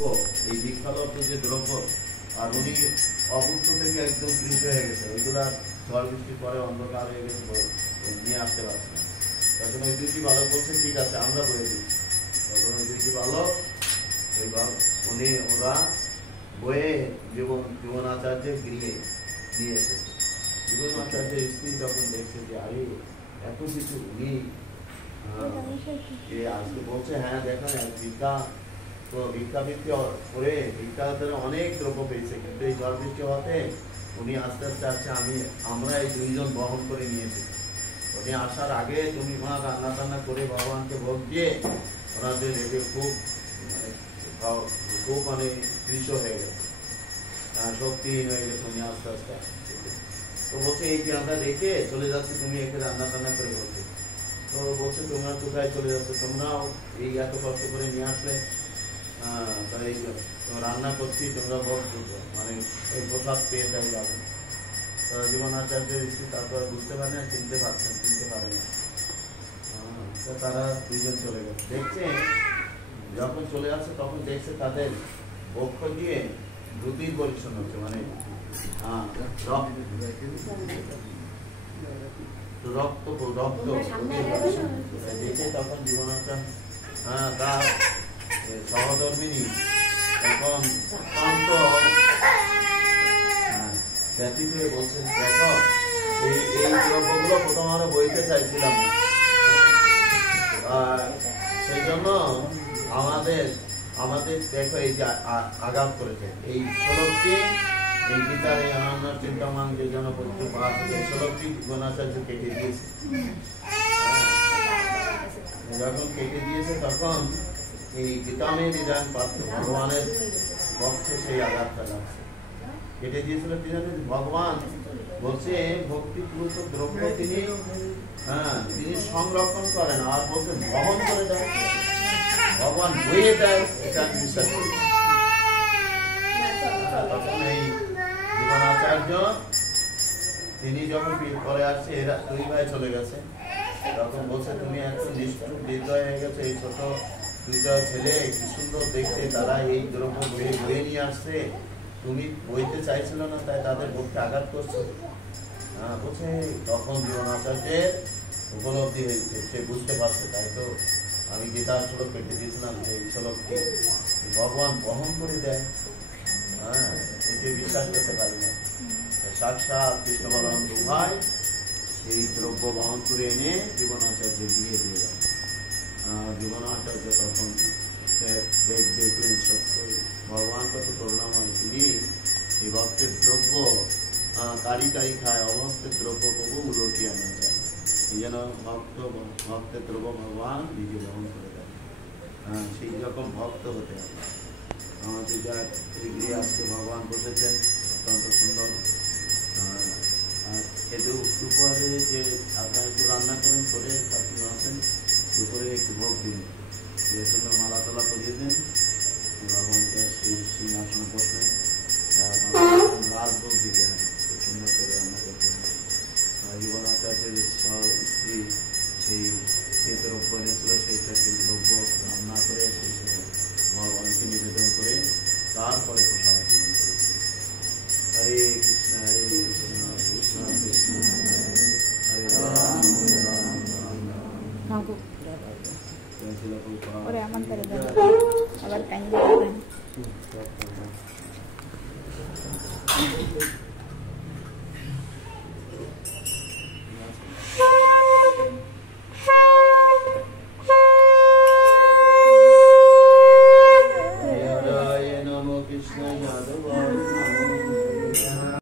দ্রব্য, এই ভিক্ষালব্ধ যে দ্রব্য, আর উনি অপুত্র থেকে একদম কৃত হয়ে গেছে, ওইগুলা ঝড় বৃষ্টির পরে অন্ধকার হয়ে গেছে, নিয়ে আসতে পারছে না। তখন ওই দুইটি বালক বলছে ঠিক আছে আমরা বয়ে দিচ্ছি। তখন ওই দুইটি বালক ওরা বয়ে জীবনাচার্যের গৃহে নিয়ে এসেছে। জীবনাচার্যের স্ত্রী তখন দেখছে যে আরে এত কিছু উনি আজকে বলছে হ্যাঁ দেখেন ভিক্ষাবৃত্তি করে ভিক্ষার অনেক দ্রব্য পেয়েছে, কিন্তু এই ঝড় বৃষ্টি হওয়াতে উনি আস্তে আস্তে আসছে, আমরা এই দুইজন বহন করে নিয়েছি। উনি আসার আগে তুমি রান্না টান্না করে ভগবানকে ভোগ দিয়ে ওনাদের রেখে খুব মানে কৃষ হয়ে গেছে, শক্তিহীন হয়ে গেছে উনি আস্তে আস্তে। তো বলছে এই যে আমরা রেখে চলে যাচ্ছি, তুমি একে রান্না টান্না করে বলছো। তো বলছে তোমরা কোথায় চলে যাচ্ছ, তোমরাও এই এত কষ্ট করে নিয়ে আসলে তাই রান্না করছি, তোমরা মানে এই প্রসাদ পেয়ে তাই যাবে। জীবনাচার্যের স্ত্রী তারপর বুঝতে পারে না, চিনতে পারে না। তো তারা দুইজন চলে গেছে। দেখছে যখন চলে আসছে তখন দেখছে তাদের বক্ষ দিয়ে দুদিন পরিচ্ছন্ন হচ্ছে, মানে রক্ত দেখে তখন জীবনাচার্য তার সহধর্মিনী তখন ব্যতীত হয়ে বলছেন দেখো এই দ্রব্যগুলো প্রথম আরো বইতে চাইছিলাম, সেই জন্য আমাদের দেখো এই যে আঘাত করেছে এই শ্লোকটি, এই গীতার এই অনন্য চিন্তামান যে জন পাঠ এই শ্লোকটি জীবনাচার্য কেটে দিয়েছে। যখন কেটে দিয়েছে তখন এই গীতামে বিধান পার্থ ভগবানের পক্ষে সেই আঘাতটা লাগছে। কেটে দিয়েছিল কি জানেন, ভগবান বলছে ভক্তি পুরুষ দ্রব্য তিনি সংরক্ষণ করেন, আর বলছে বহন করে দেয়, ভগবান বইয়ে দেয়, এটা বিশ্বাস করি। তখন এই জীবনাচার্য তিনি যখন পরে আসছে, এরা দুই ভাই চলে গেছে, তখন বলছে তুমি একটু নিষ্ঠুর হৃদয় হয়ে গেছে, এই ছোট দুইটা ছেলে কি সুন্দর দেখতে, তারা এই দ্রব্য বয়ে নিয়ে আসছে, তুমি বইতে চাইছিল না তাই তাদের পক্ষে আঘাত করছো। বলছে তখন জীবনাচার্যের উপলব্ধি হয়েছে, সে বুঝতে পারছে, তাই তো আমি গীতার শ্লোক কেটে দিয়েছিলাম যে এই শ্লোকটি ভগবান বহন করে দেয়। এটি বিশ্বাস করতে পারি না, সাক্ষাৎ কৃষ্ণ বলরাম দু ভাই সেই দ্রব্য বহন করে এনে জীবনাচার্য দিয়ে দিয়ে দেয়। জীবনাচার্য তখন দেখবেন সত্য ভগবান কত করুণাময়, তিনি এই ভক্তের দ্রব্য কারি খায়, অভক্তের দ্রব্য প্রভু উলটি আনা যায়, এই যেন ভক্তের দ্রব্য ভগবান নিজে বহন করে দেয়। সেই রকম ভক্ত হতে হবে আমাদের। যা এগিয়ে আসছে ভগবান বসেছেন অত্যন্ত সুন্দর। আর এতে দুপুরে যে আপনারা একটু রান্না করেন করে আপনি আসেন, দুপুরে একটু ভোগ দিন, যে সুন্দর মালা তোলা পরিয়ে দেন, ভগবানকে সিংহাসনে বসলেন, রাজভোগ দিতে হয়, সুন্দর করে রান্না করতে হয়। জীবনাচার্যের স্ত্রী সেই দ্রব্য এনেছিল, সেই দ্রব্য রান্না করে সেই ভগবানকে নিবেদন